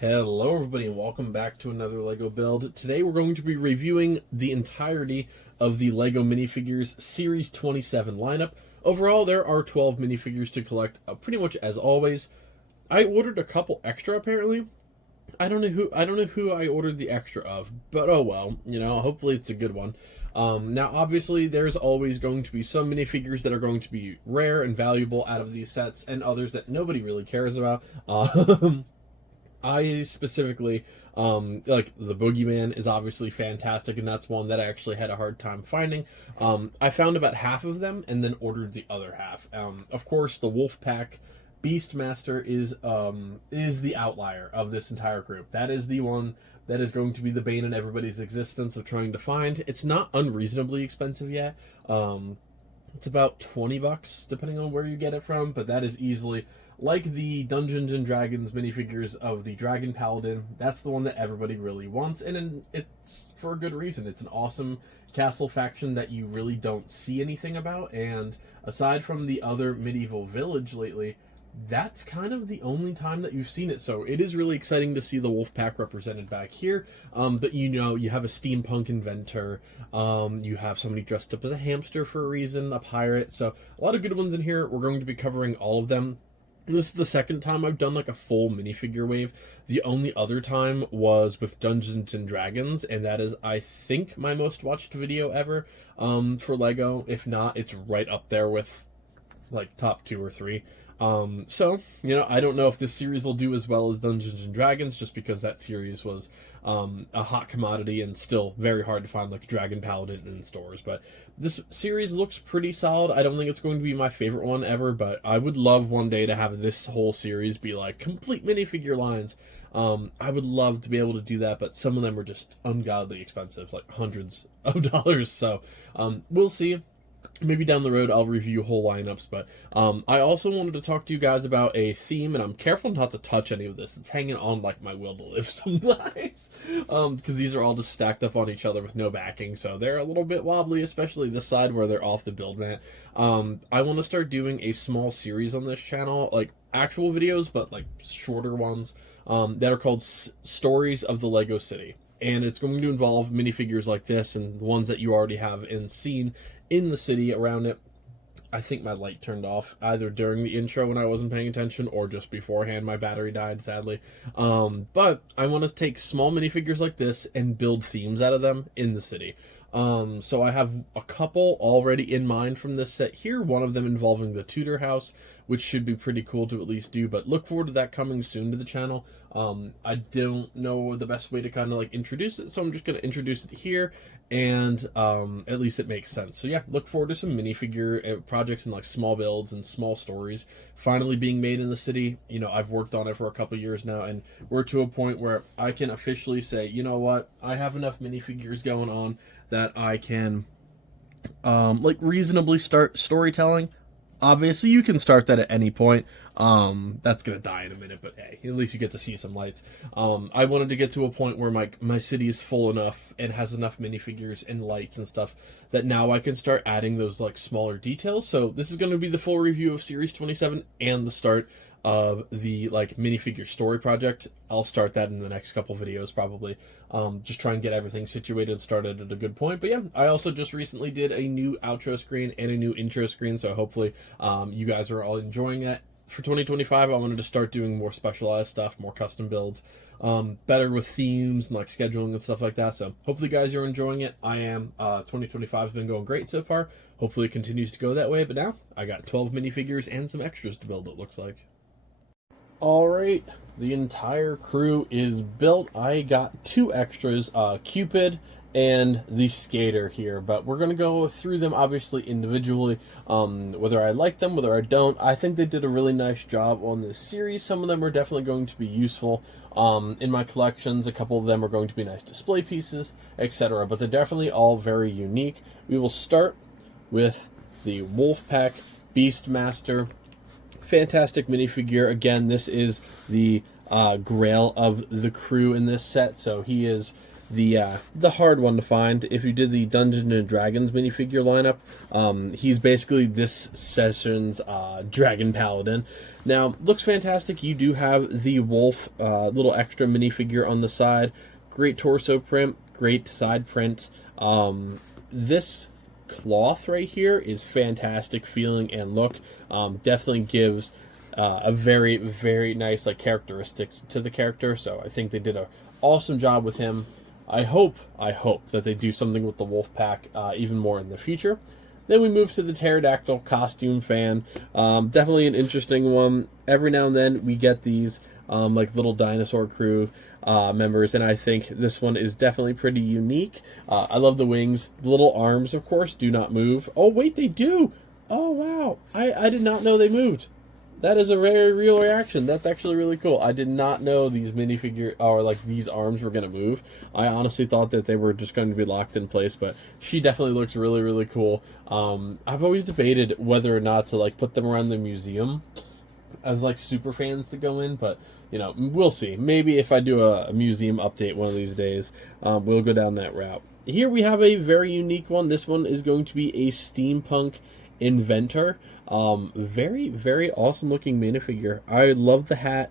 Hello everybody and welcome back to another LEGO build. Today we're going to be reviewing the entirety of the LEGO Minifigures Series 27 lineup. Overall, there are 12 minifigures to collect, pretty much as always. I ordered a couple extra apparently. I don't know who I ordered the extra of, but oh well, hopefully it's a good one. Now obviously there's always going to be some minifigures that are going to be rare and valuable out of these sets and others that nobody really cares about. I specifically, like, the Boogeyman is obviously fantastic, and that's one that I actually had a hard time finding. I found about half of them, and then ordered the other half. Of course, the Wolfpack Beastmaster is the outlier of this entire group. That is the one that is going to be the bane in everybody's existence of trying to find. It's not unreasonably expensive yet. It's about $20, depending on where you get it from, but that is easily... Like the Dungeons and Dragons minifigures of the Dragon Paladin, that's the one that everybody really wants, and it's for a good reason. It's an awesome castle faction that you really don't see anything about, and aside from the other medieval village lately, that's kind of the only time that you've seen it. So it is really exciting to see the Wolfpack represented back here. But you have a steampunk inventor, you have somebody dressed up as a hamster for a reason, a pirate, so a lot of good ones in here. We're going to be covering all of them. This is the second time I've done like a full minifigure wave. The only other time was with Dungeons and Dragons, and that is, I think, my most watched video ever for LEGO. If not, it's right up there with like top 2 or 3. So, I don't know if this series will do as well as Dungeons and Dragons, just because that series was a hot commodity and still very hard to find, like Dragon Paladin in stores. But this series looks pretty solid. I don't think it's going to be my favorite one ever, but I would love one day to have this whole series be like complete minifigure lines. I would love to be able to do that, but some of them are just ungodly expensive, like hundreds of dollars. So, we'll see. Maybe down the road I'll review whole lineups, but I also wanted to talk to you guys about a theme, and I'm careful not to touch any of this. It's hanging on like my will to live sometimes, because these are all just stacked up on each other with no backing, so they're a little bit wobbly, especially this side where they're off the build mat. I want to start doing a small series on this channel, like actual videos, but like shorter ones, that are called Stories of the LEGO City. And it's going to involve minifigures like this and the ones that you already have seen in the city around it. I think my light turned off either during the intro when I wasn't paying attention or just beforehand. My battery died, sadly. But I want to take small minifigures like this and build themes out of them in the city. So I have a couple already in mind from this set here, one of them involving the Tudor house, which should be pretty cool to at least do, but look forward to that coming soon to the channel. I don't know the best way to kind of like introduce it, so I'm just going to introduce it here, and at least it makes sense. So yeah, look forward to some minifigure projects and like small builds and small stories finally being made in the city. I've worked on it for a couple years now, and we're to a point where I can officially say, you know what, I have enough minifigures going on that I can like reasonably start storytelling. Obviously, you can start that at any point. That's gonna die in a minute, but hey, at least you get to see some lights. I wanted to get to a point where my city is full enough and has enough minifigures and lights and stuff that now I can start adding those like smaller details. So this is going to be the full review of Series 27 and the start of the like minifigure story project. I'll start that in the next couple videos probably. Just try and get everything situated, started at a good point. But yeah, I also just recently did a new outro screen and a new intro screen, so hopefully you guys are all enjoying it. For 2025, I wanted to start doing more specialized stuff, more custom builds, better with themes and like scheduling and stuff like that. So hopefully you guys are enjoying it. I am. 2025 has been going great so far. Hopefully it continues to go that way. But now I got 12 minifigures and some extras to build, it looks like. Alright, the entire crew is built. I got 2 extras, Cupid and the skater here, but we're going to go through them obviously individually, whether I like them, whether I don't. I think they did a really nice job on this series. Some of them are definitely going to be useful in my collections. A couple of them are going to be nice display pieces, etc., but they're definitely all very unique. We will start with the Wolfpack Beastmaster. Fantastic minifigure. Again, this is the grail of the crew in this set, so he is the hard one to find. If you did the Dungeons and Dragons minifigure lineup, he's basically this session's Dragon Paladin. Now, looks fantastic. You do have the wolf little extra minifigure on the side. Great torso print, great side print. This cloth right here is fantastic feeling and look. Definitely gives a very, very nice like characteristic to the character. So I think they did an awesome job with him. I hope that they do something with the wolf pack even more in the future. Then we move to the pterodactyl costume fan. Definitely an interesting one. Every now and then we get these like little dinosaur crew members, and I think this one is definitely pretty unique. I love the wings. The little arms, of course, do not move. Oh, wait, they do! Oh, wow. I did not know they moved. That is a very real reaction. That's actually really cool. I did not know these minifigure, or like these arms were going to move. I honestly thought that they were just going to be locked in place, but she definitely looks really, really cool. I've always debated whether or not to like put them around the museum as like super fans to go in, but you know, we'll see. Maybe if I do a museum update one of these days, we'll go down that route. Here we have a very unique one. This one is going to be a steampunk inventor. Very, very awesome looking minifigure. I love the hat.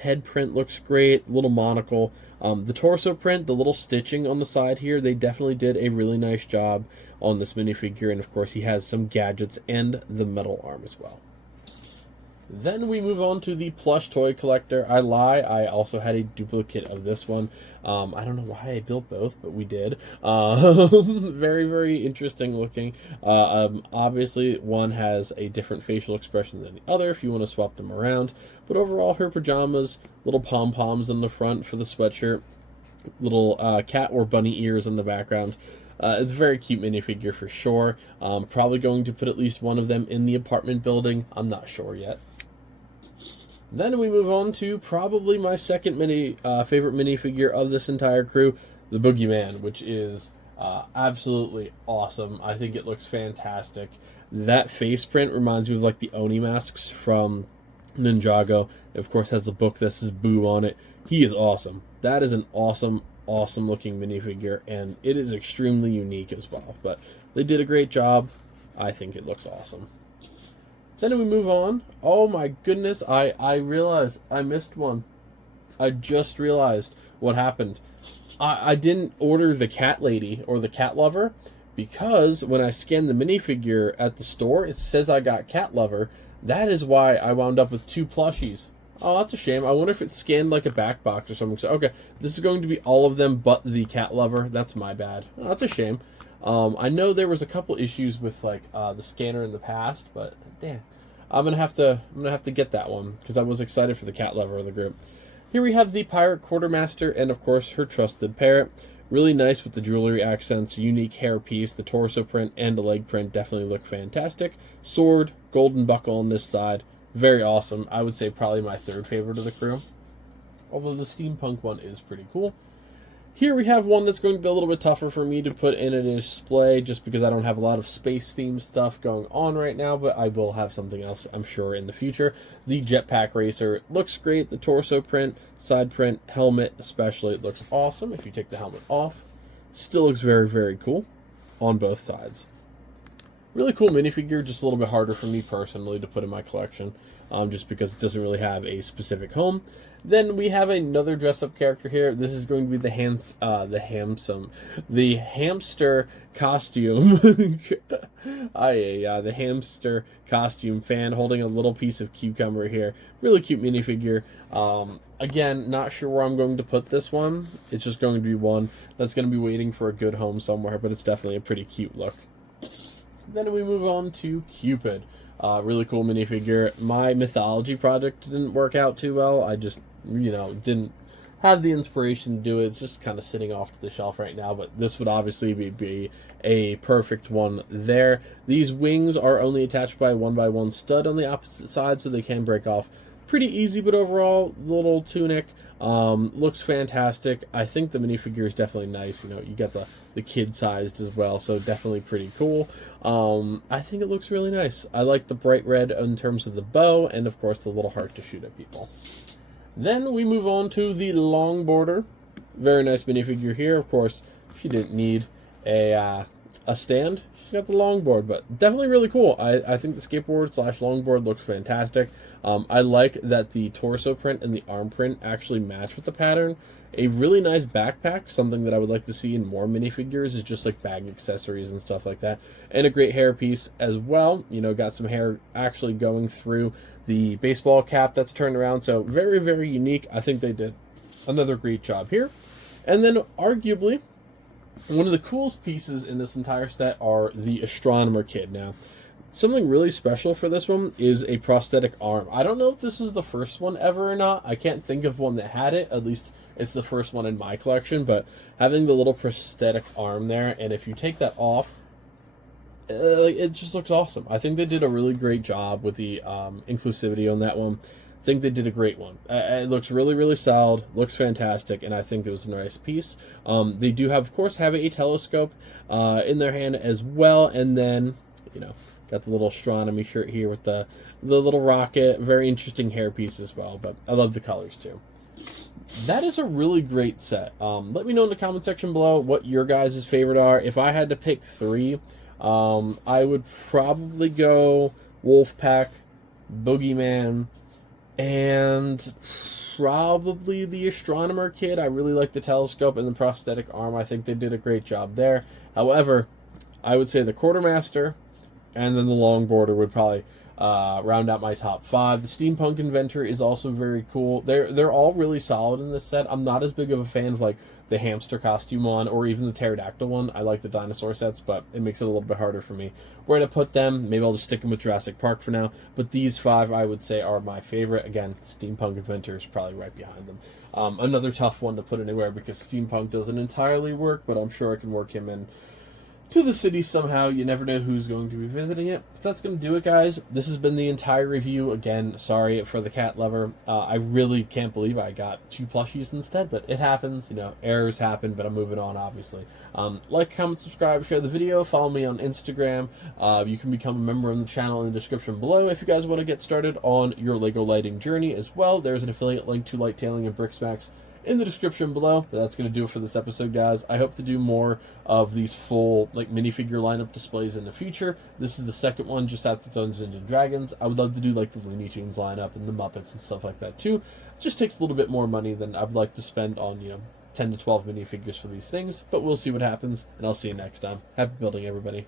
Head print looks great. Little monocle. The torso print, the little stitching on the side here, they definitely did a really nice job on this minifigure. And of course, he has some gadgets and the metal arm as well. Then we move on to the plush toy collector. I lie, I also had a duplicate of this one. I don't know why I built both, but we did. Very, very interesting looking. Obviously, one has a different facial expression than the other if you want to swap them around. But overall, her pajamas, little pom-poms in the front for the sweatshirt, little cat or bunny ears in the background. It's a very cute minifigure for sure. Probably going to put at least one of them in the apartment building. I'm not sure yet. Then we move on to probably my second favorite minifigure of this entire crew, the Boogeyman, which is absolutely awesome. I think it looks fantastic. That face print reminds me of like the Oni masks from Ninjago. It of course has a book that says Boo on it. He is awesome. That is an awesome looking minifigure, and it is extremely unique as well. But they did a great job. I think it looks awesome. Then we move on. Oh my goodness, I realized I missed one. I just realized what happened. I didn't order the cat lady or the cat lover because when I scanned the minifigure at the store, it says I got cat lover. That is why I wound up with 2 plushies. Oh, that's a shame. I wonder if it's scanned like a back box or something. So, okay, this is going to be all of them but the cat lover. That's my bad. Oh, that's a shame. I know there was a couple issues with like the scanner in the past, but damn, I'm gonna have to get that one because I was excited for the cat lover of the group. Here we have the pirate quartermaster and of course her trusted parrot. Really nice with the jewelry accents, unique hair piece, the torso print and the leg print definitely look fantastic. Sword, golden buckle on this side, very awesome. I would say probably my third favorite of the crew. Although the steampunk one is pretty cool. Here we have one that's going to be a little bit tougher for me to put in a display just because I don't have a lot of space-themed stuff going on right now, but I will have something else, I'm sure, in the future. The Jetpack Racer looks great. The torso print, side print, helmet especially, it looks awesome. If you take the helmet off, still looks very, very cool on both sides. Really cool minifigure, just a little bit harder for me personally to put in my collection, just because it doesn't really have a specific home. Then we have another dress-up character here. This is going to be the hamster costume. The hamster costume fan holding a little piece of cucumber here. Really cute minifigure. Again, not sure where I'm going to put this one. It's just going to be one that's going to be waiting for a good home somewhere, but it's definitely a pretty cute look. Then we move on to Cupid. Really cool minifigure. My mythology project didn't work out too well. I just, didn't have the inspiration to do it. It's just kind of sitting off the shelf right now, but this would obviously be a perfect one there. These wings are only attached by a 1x1 stud on the opposite side, so they can break off pretty easy, but overall, little tunic. Looks fantastic. I think the minifigure is definitely nice. You got the kid sized as well, so definitely pretty cool. I think it looks really nice. I like the bright red in terms of the bow, and of course the little heart to shoot at people. Then we move on to the long border. Very nice minifigure here. Of course, she didn't need a stand. She got the longboard, but definitely really cool. I think the skateboard / longboard looks fantastic. I like that the torso print and the arm print actually match with the pattern. A really nice backpack, something that I would like to see in more minifigures, is just like bag accessories and stuff like that. And a great hair piece as well. You know, got some hair actually going through the baseball cap that's turned around. So very, very unique. I think they did another great job here. And then arguably, one of the coolest pieces in this entire set are the astronomer kid. Now, something really special for this one is a prosthetic arm. I don't know if this is the first one ever or not. I can't think of one that had it. At least it's the first one in my collection. But having the little prosthetic arm there, and if you take that off, it just looks awesome. I think they did a really great job with the inclusivity on that one. I think they did a great one. It looks really, really solid, looks fantastic, and I think it was a nice piece. They do, have, of course, have a telescope in their hand as well, and then, you know, got the little astronomy shirt here with the little rocket. Very interesting hair piece as well, but I love the colors too. That is a really great set. Let me know in the comment section below what your guys' favorite are. If I had to pick 3, I would probably go Wolfpack, Boogeyman, and probably the astronomer kid. I really like the telescope and the prosthetic arm. I think they did a great job there. However, I would say the quartermaster and then the longboarder would probably round out my top 5. The steampunk inventor is also very cool. They're all really solid in this set. I'm not as big of a fan of like the hamster costume one or even the pterodactyl one. I like the dinosaur sets, but it makes it a little bit harder for me where to put them. Maybe I'll just stick them with Jurassic Park for now. But these 5 I would say are my favorite. Again, steampunk inventor is probably right behind them. Another tough one to put anywhere because steampunk doesn't entirely work, but I'm sure I can work him in to the city somehow. You never know who's going to be visiting it. But that's going to do it, guys. This has been the entire review. Again, sorry for the cat lover. I really can't believe I got 2 plushies instead, but it happens. You know, errors happen, but I'm moving on, obviously. Like, comment, subscribe, share the video. Follow me on Instagram. You can become a member of the channel in the description below if you guys want to get started on your LEGO lighting journey as well. There's an affiliate link to Lighttailing and Bricksmacks in the description below. But that's going to do it for this episode, guys. I hope to do more of these full like minifigure lineup displays in the future. This is the second one just after Dungeons and Dragons. I would love to do like the Looney Tunes lineup and the Muppets and stuff like that too. It just takes a little bit more money than I'd like to spend on, you know, 10 to 12 minifigures for these things, but we'll see what happens, and I'll see you next time. Happy building, everybody.